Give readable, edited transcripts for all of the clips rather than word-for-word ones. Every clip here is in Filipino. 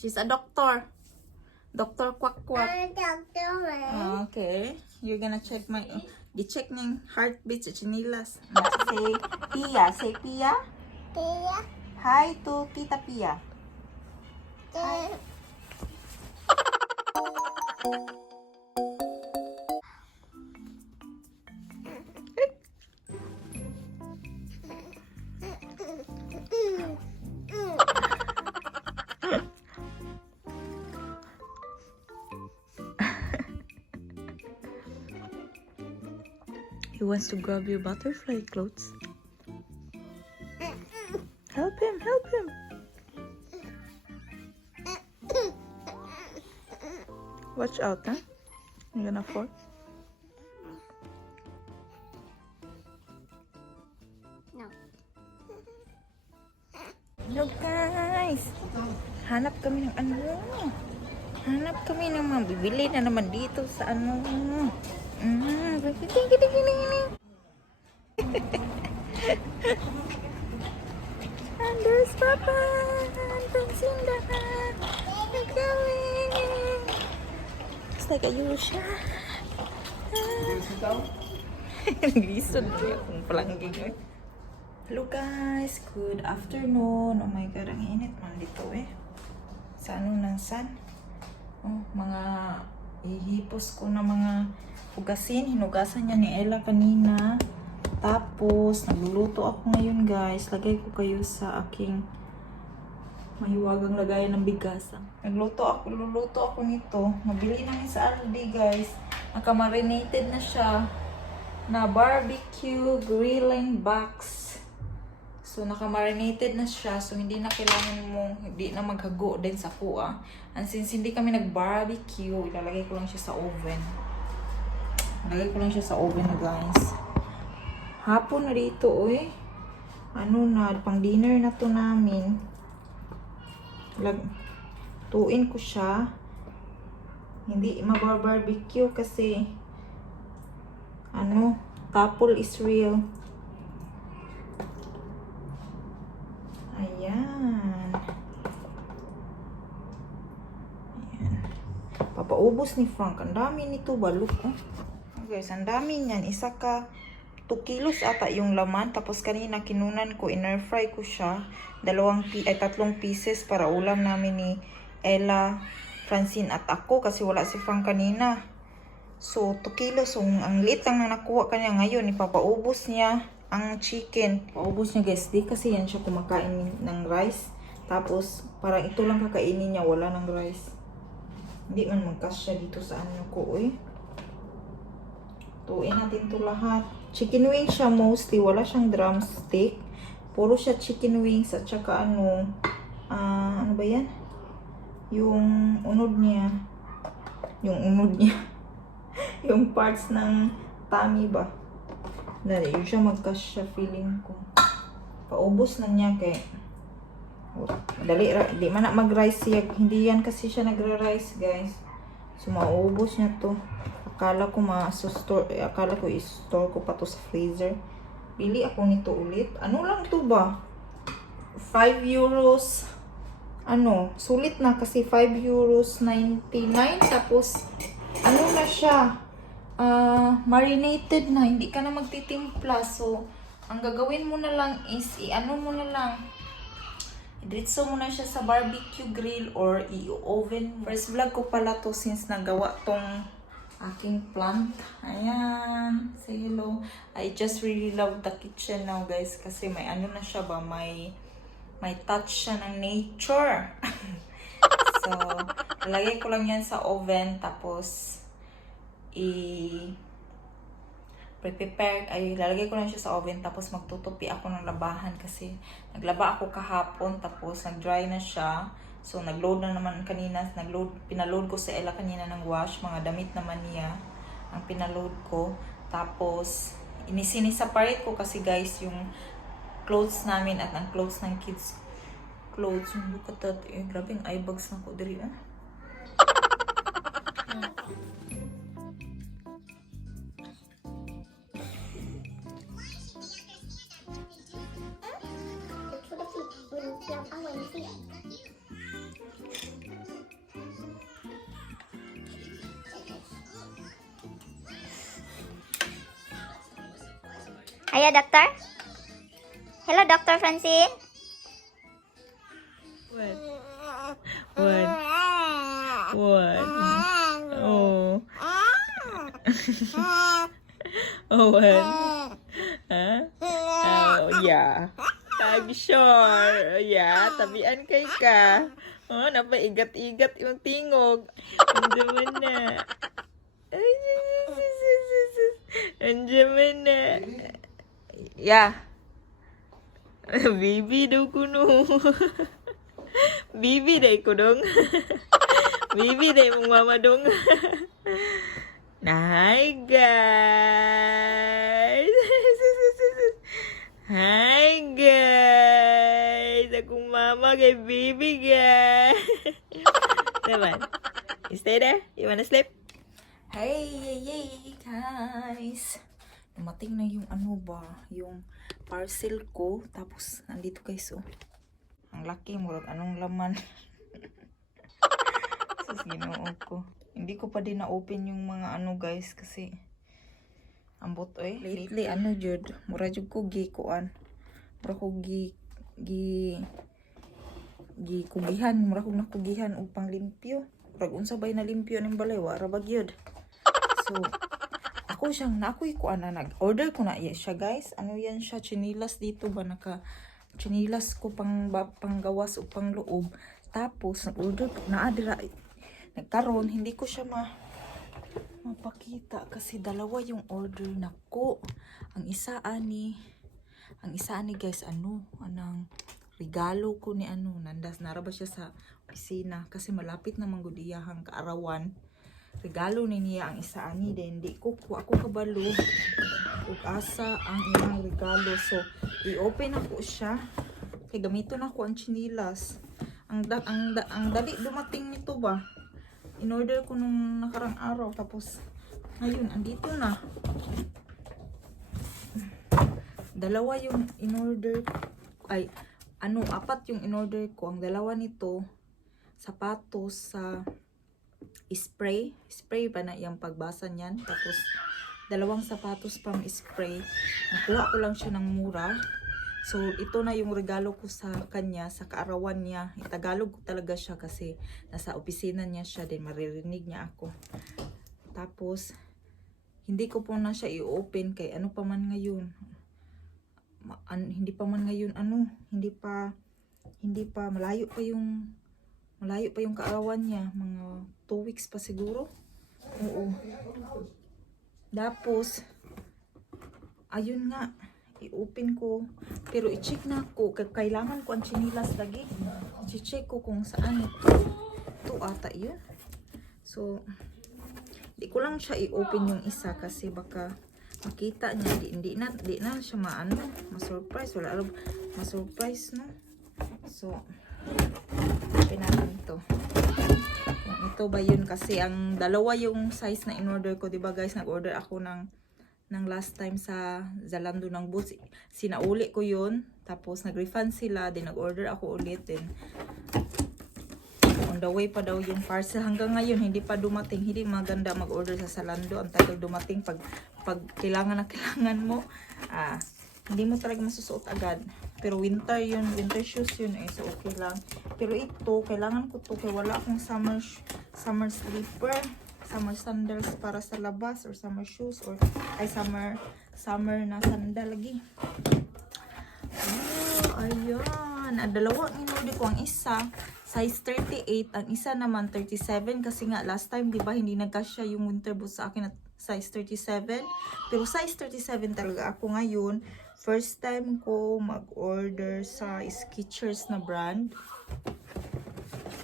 She's a doctor. Doctor Quack Quack. Doctor. Okay. You're gonna check my... I-check ng heartbeat sa chinilas. Say Pia. Say Pia. Tia. Hi to Tita Pia. He wants to grab your butterfly clothes. Help him, help him. Watch out, huh? You're gonna fall. No. Hello guys! Hanap kami ng ano. Hanap kami ng mga bibili na naman dito sa ano. Gini. And there's Papa! Andang sindahan! We're going! It's like a Yusha. Naglisod ko yung palangging eh. Hello guys! Good afternoon! Oh my God, ang init man dito eh. Sa ano ng sun? Oh, mga ihipos ko na mga hugasin. Hinugasan niya ni Ella kanina. Tapos, nagluluto ako ngayon guys. Lagay ko kayo sa aking mahiwagang lagayan ng bigas. Luluto ako nito. Nabili namin sa Aldi guys. Nakamarinated na siya. Na barbecue grilling box. So, nakamarinated na siya. So, hindi na kailangan mo, hindi na maghago din sa kuha. And since hindi kami nag-barbecue, ilalagay ko lang siya sa oven. Ilalagay ko lang siya sa oven guys. Hapon na dito, oy. Ano na, pang dinner na to namin. Tuin ko siya. Hindi mabarbecue kasi ano, couple is real. Ayan. Papaubos ni Frank. Ang dami nito, balok. Oh. Okay, ang dami niyan. Isa ka 2 kilos ata yung laman. Tapos kanina kinunan ko, in-air fry ko siya. 3 pieces para ulam namin ni Ella, Francine at ako. Kasi wala si Frank kanina. So, 2 kilos. So, ang liit lang na nakuha kanya ngayon. Ipapaubos niya ang chicken. Paubos niya guys. Di kasi yan siya kumakain ng rice. Tapos, parang ito lang kakainin niya. Wala ng rice. Hindi man magkasya dito sa ano ko eh. Tuin natin to lahat. Chicken wings siya mostly. Wala siyang drumstick. Puro siya chicken wings. At saka ano. Ano ba yan? Yung unod niya. Yung parts ng tummy ba? Dali, yun siya magkasya feeling ko. Paubos na niya kay. Dali, di man na mag-rice siya. Hindi yan kasi siya nagra-rice guys. So, maubos niya to. Akala ko i-store ko pa to sa freezer. Pili ako nito ulit. Ano lang to ba? 5 euros. Ano, sulit na kasi 5 euros 99. Tapos, ano na siya? Marinated na. Hindi ka na magtitimpla. So, ang gagawin mo na lang is, i-ano mo na lang. Idritso mo na siya sa barbecue grill or i-oven. First vlog ko pala to since nagawa tong aking plant. Ayan. Say hello. I just really love the kitchen now guys. Kasi may ano na siya ba? May touch siya ng nature. So, lalagay ko lang yan sa oven. Tapos, lalagay ko lang siya sa oven. Tapos, magtutupi ako ng labahan. Kasi, naglaba ako kahapon. Tapos, nag-dry na siya. So, nag-load na naman kanina. Pinaload ko sa Ella kanina ng wash. Mga damit naman niya ang pinaload ko. Tapos, sineparate ko kasi guys, yung clothes namin at ang clothes ng kids. Clothes. Look at that. Eh, grabe yung eye bags na ko. Dali, I want to see it. Ayo, dokter. Hello, Dr. Francine. What? What? What? Oh. Oh, what? Huh? Oh, yeah. I'm sure. Yeah, tabian kay ka. Oh, napaigat-igat yung tingog. Andiyan mo na. Andiyan mo na. Yeah. Baby daw kuno. Bibi day ko dong. Bibi day mong mama dong. Hi guys. Hi guys. Akong mama kay Bibi guys. Naman. You stay there? You wanna sleep? Hey guys. Dumating na yung ano ba, yung parcel ko. Tapos nandito guys oh. Ang laki, murag anong laman. Sus, ginoo ko. Hindi ko pa din na-open yung mga ano guys kasi ambot eh. Lately, ano jud, mura jud ko gikuan. Mura ko kugihan. Mura ko nakugihan upang limpyo. Murag unsa bay na limpyo ning balay, wara ba gyud. So, ako siyang nakoy kuan na nag-order ko na siya guys. Ano yan siya, chinilas dito ba chinilas ko panggawas o pangloob. Tapos nag-order na adira nagkaroon hindi ko siya mapakita kasi dalawa yung order nako. Ang isa ani guys anang regalo ko ni naraba siya sa opisina kasi malapit na manggudiyahang kaarawan. Regalo ni niya ang isa ani din di ko ako kabalo ug asa ang iyang regalo. So i-open ako siya kay gamiton ako ang chinilas. Ang dali dumating nito ba. In-order ko nung nakarang araw tapos ngayon andito na. Dalawa yung in-order ay apat yung in-order ko. Ang dalawa nito sapatos sa spray pa na yung pagbasa niyan. Tapos dalawang sapatos pang spray. Nakuha ko lang siya ng mura. So ito na yung regalo ko sa kanya sa kaarawan niya. Itagalog ko talaga siya kasi nasa opisina niya siya din maririnig niya ako. Tapos hindi ko po na siya i-open kay ano pa man ngayon. Hindi pa man ngayon hindi pa malayo pa yung kaarawan niya, mga 2 weeks pa siguro. Oo. Tapos ayun nga, i-open ko. Pero i-check na ko, kailangan ko ang chinilas lagi. I-check ko kung saan ito. Ito ata yun. So, di ko lang siya i-open yung isa kasi baka makita niya. Di na siya ma-surprise. Wala alam, ma-surprise, no? So, open natin ito. Kung ito ba yun kasi ang dalawa yung size na in-order ko. Diba guys, nag-order ako ng last time sa Zalando ng boots. Sinauli ko yun. Tapos nag-refund sila. Then nag-order ako ulit. Then on the way pa daw yung parcel. Hanggang ngayon hindi pa dumating. Hindi maganda mag-order sa Zalando. Ang tagal dumating pag kailangan na kailangan mo. Hindi mo talaga masusuot agad. Pero winter yun. Winter shoes yun eh. So okay lang. Pero ito, kailangan ko to. Kaya wala akong summer slipper. Summer sandals para sa labas or summer shoes or ay summer na sandal lagi. Oh, ayan. Dalawang in-order ko. Ang isa size 38, ang isa naman 37 kasi nga last time 'di ba hindi nagkasya yung winter boots sa akin at size 37. Pero size 37 talaga ako ngayon. First time ko mag-order sa Skechers na brand.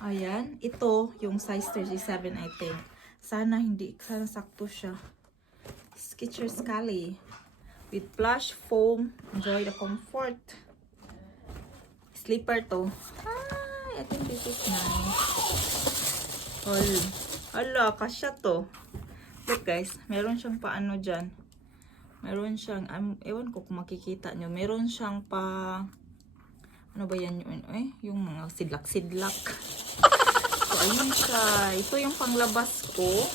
Ayan, ito yung size 37 I think. Sana sakto siya. Skechers Cali with plush foam. Enjoy the comfort. Slipper to. I think this is nice. Hala, kasya to. Look guys, meron siyang paano dyan. Meron siyang, ewan ko kung makikita nyo. Meron siyang ano ba yan yun? Yung mga sidlak-sidlak. So, ayun siya. Ito yung panglabas ko.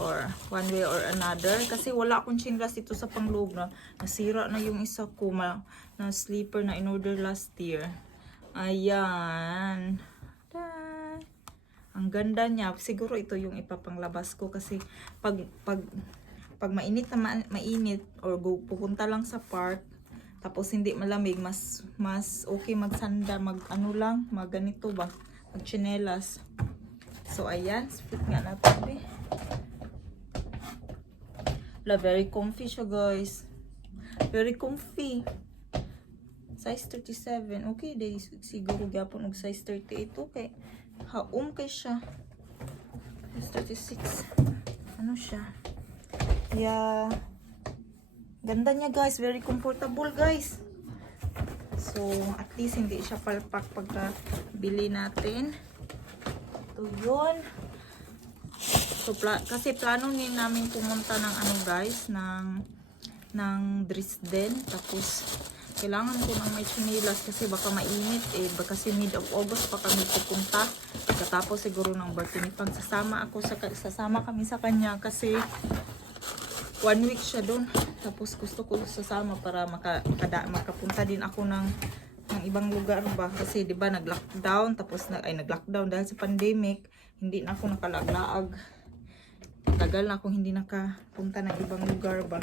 or one way or another. Kasi wala akong chinelas dito sa pangloob na nasira na yung isa ko na sleeper na in-order last year. Ayan. Ta. Ang ganda niya. Siguro ito yung ipapanglabas ko kasi pag mainit na mainit or pupunta lang sa park tapos hindi malamig, mas okay magsanda, mag ganito ba, mag chinelas. So ayan, split nga natin eh. Very comfy siya guys. Very comfy. Size 37. Okay, day siguro gapon og size 38. Okay. Kay siya. Size 36. Ano siya? Yeah. Ganda niya guys. Very comfortable guys. So, at least hindi siya palpak pagka bili natin. Ito yun. So, kasi plano namin pumunta ng ano guys, ng Dresden. Tapos, kailangan ko ng may chinilas kasi baka mainit eh. Kasi mid of August pa kami pupunta. Pagkatapos siguro ng birthday ni Pang, sasama kami sa kanya kasi 1 week siya doon. Tapos gusto ko sasama para makapunta din ako ng ibang lugar ba. Kasi 'di ba nag-lockdown, tapos nag-lockdown dahil sa pandemic, hindi na ako nakalaglaag. Tagal na akong hindi nakapunta ng ibang lugar ba.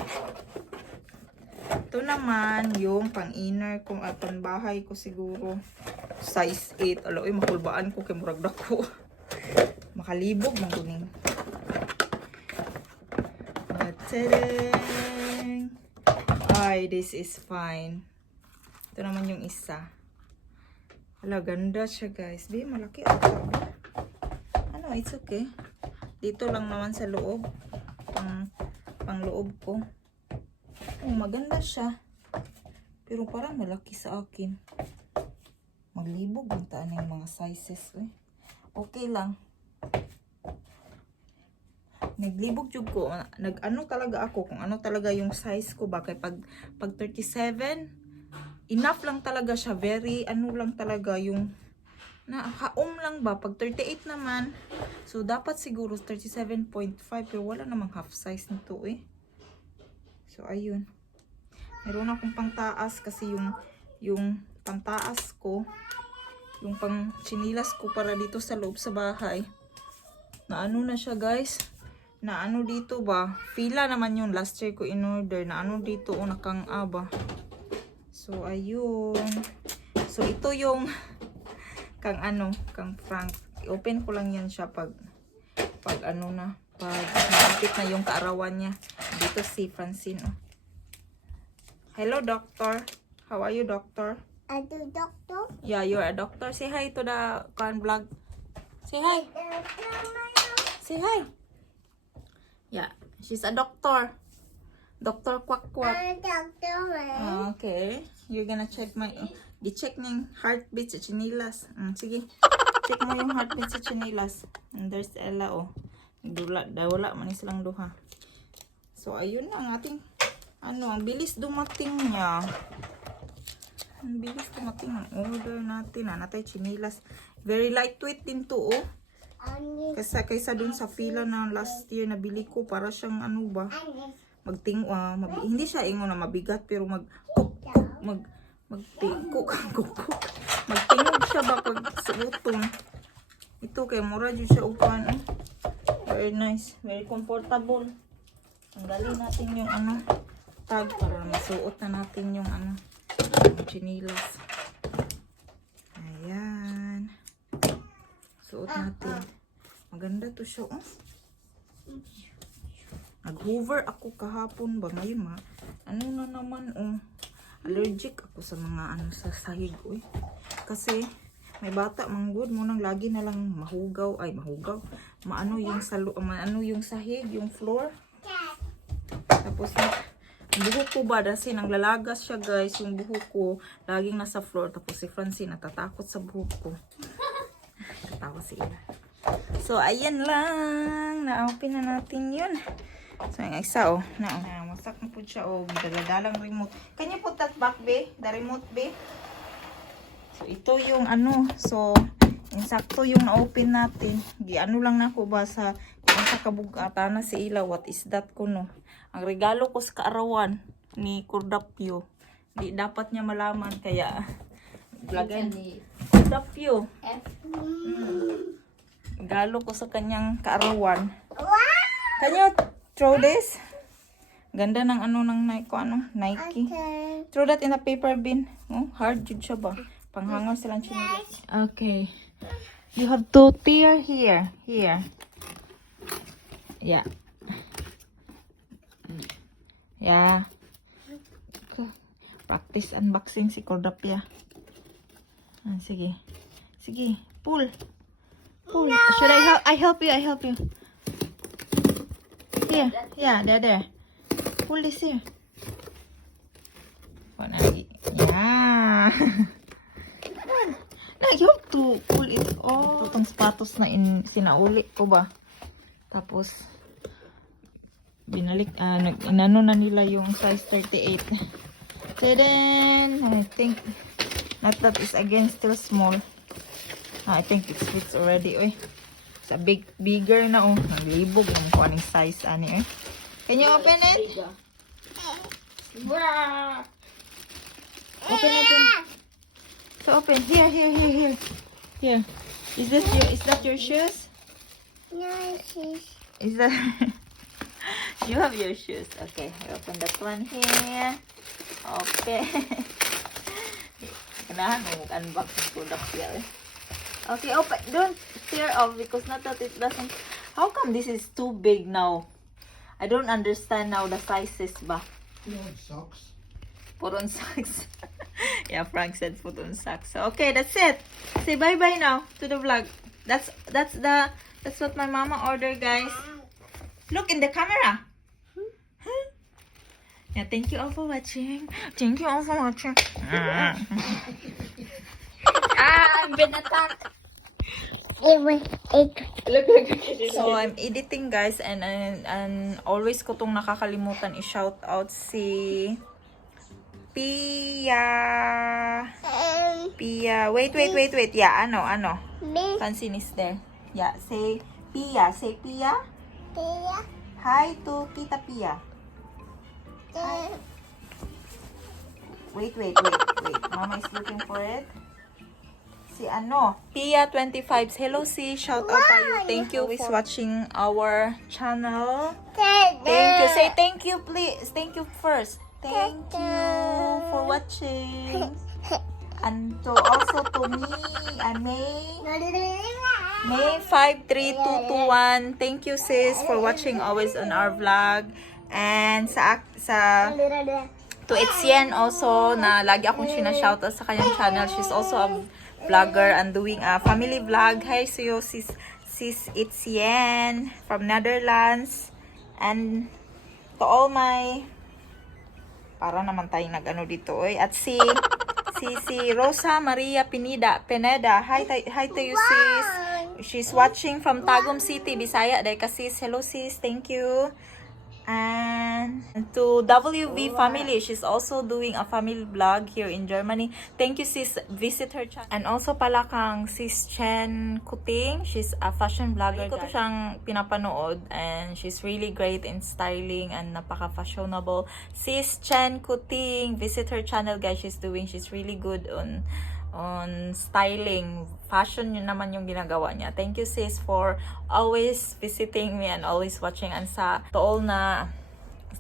Ito naman yung pang-inner ko at pang-bahay ko siguro. Size 8. Aloy, makulbaan ko kay murag dako. Makalibog man kuning. Tadang! Ay, this is fine. Ito naman yung isa. Hala, ganda siya guys. Di, malaki ata. Ano, it's okay. Dito lang naman sa loob. Pang loob ko. Oh, maganda siya. Pero parang malaki sa akin. Maglibog ang taan yung mga sizes. Eh. Okay lang. Naglibog jud ko. Nag-ano talaga ako kung ano talaga yung size ko ba. Kaya pag 37, enough lang talaga siya. Very, ano lang talaga yung, haom lang ba. Pag 38 naman, so dapat siguro 37.5. Pero wala namang half size nito eh. So, ayun. Meron akong pangtaas kasi yung pangtaas ko, yung pang chinilas ko para dito sa loob sa bahay. Na ano na siya guys. Na ano dito ba? Fila naman yung last year ko in-order. Na ano dito o nakang aba. So, ayun. So, ito yung kang Frank. I-open ko lang yan siya pag ano na. Pag nakapit na yung kaarawan niya. Dito si Francine. Oh. Hello, doctor. How are you, doctor? Are you doctor? Yeah, you're a doctor. Say hi to the vlog. Say hi. Say hi. Yeah, she's a doctor. Dr. Quack Quack. Doctor. Okay. You're gonna check i-check ng heartbeat sa chinilas. Sige. Check mo yung heartbeat sa chinilas. And there's Ella, oh. Wala man silang duha. So, ayun na ang ating, ang bilis dumating niya. Ang bilis dumating ang order natin. Natay chinilas. Very lightweight din to, oh. Kaysa dun sa fila na last year na bili ko, para siyang hindi siya ingon na mabigat pero magtingkok magtingog siya ba pag suoton. Ito kay mura jud siya upan. Very nice, very comfortable. Tanggalin natin yung tag para masuot na natin yung yung chinilas. Ayan. Suot natin. Maganda to siya, oh. Nag-hover ako kahapon ba? Ngayon ano na naman, oh. Allergic ako sa mga sa sahig, oh. Kasi may bata manggod mo nang lagi na lang mahugaw. Maano yung sahig, yung floor. Tapos buhok ko ba kasi nang lalagas siya guys, yung buhok ko laging nasa floor. Tapos si Francine natatakot sa buhok ko. Tatawa siya. So, ayan lang. Na-open na natin yun. So, yung isa, oh. Masak na po siya, oh. Daladalang remote. Can you put that back, be? The remote, be? So, ito yung So, insakto yung na-open natin. Giano lang na ko ba sa kabugata na si Ila. What is that ko no? Ang regalo ko sa kaarawan ni Cordapio. Di dapat niya malaman kaya lagay Cordapio. Regalo ko sa kanyang kaarawan. Can you throw this? Ganda ng ano ng Nike ko, ano? Nike. Throw that in a paper bin. Oh, hard jud siya ba? Panghangar silang chinelas. Okay. You have to tear here. Here. Yeah. Yeah. Practice unboxing si Cordapia. Ah, sige. Sige. Pull. Pull. Should I help you? I help you. Here. Yeah, there. Pull this here. Yeah. Now you have to pull it all. Itong sapatos na sinauli ko ba? Tapos, binalik, inano na nila yung size 38. So then, I think, not that is again still small. I think it fits already, oy. It's a bigger na, oh. Naglibog yung kung anong size, ani, eh. Can you open it? Open. So open. Here. Here. Is that your shoes? No, she's... Is that you have your shoes? Okay, open that one here. Okay. Kanahan mo unbox ng product here. Okay, open. Don't tear off because not that it doesn't. How come this is too big now? I don't understand now the sizes ba. You have socks. Put on socks. Yeah, Frank said put on socks. So, okay, that's it. Say bye-bye now to the vlog. That's what my mama ordered, guys. Look in the camera. Yeah, thank you all for watching. Thank you all for watching. I've been attacked. So, I'm editing, guys, and always ko tong nakakalimutan i-shout out si Pia. Wait. Yeah, ano? Francine is there. Yeah, say Pia. Say Pia. Hi to Tita Pia. Hi. Wait. Mama is looking for it. Si ano? Pia 25. Hello, si shout out tayo. Thank you for watching our channel. Thank you. Say thank you, please. Thank you first. Thank you for watching. And also to me, May 53221. Thank you, sis, for watching always on our vlog. And sa to Etienne also, na lagi akong sinashoutout sa kanyang channel. She's also a vlogger and doing a family vlog. Hi sa'yo, sis Etienne from Netherlands. And to all my, para naman tayo nag-ano dito, oy. At si Rosa Maria Pineda. Hi to you, sis. She's watching from Tagum City, Bisaya. Dahil ka, sis. Hello, sis. Thank you. And to WV family, she's also doing a family vlog here in Germany. Thank you, sis. Visit her channel. And also pala kang sis Chen Kuting. She's a fashion vlogger. Ko to siyang pinapanood and she's really great in styling and napaka-fashionable. Sis Chen Kuting, visit her channel, guys. She's really good on styling. Fashion yun naman yung ginagawa niya. Thank you, sis, for always visiting me and always watching. And sa tool na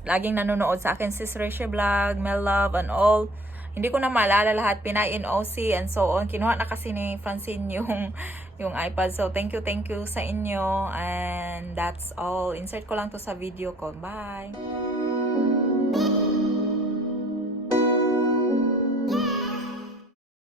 laging nanonood sa akin, sis Resha Vlog, Mel Love, and all. Hindi ko na maalala lahat. Pinay in OC and so on. Kinuha na kasi ni Francine yung iPad. So, thank you sa inyo. And that's all. Insert ko lang to sa video ko. Bye!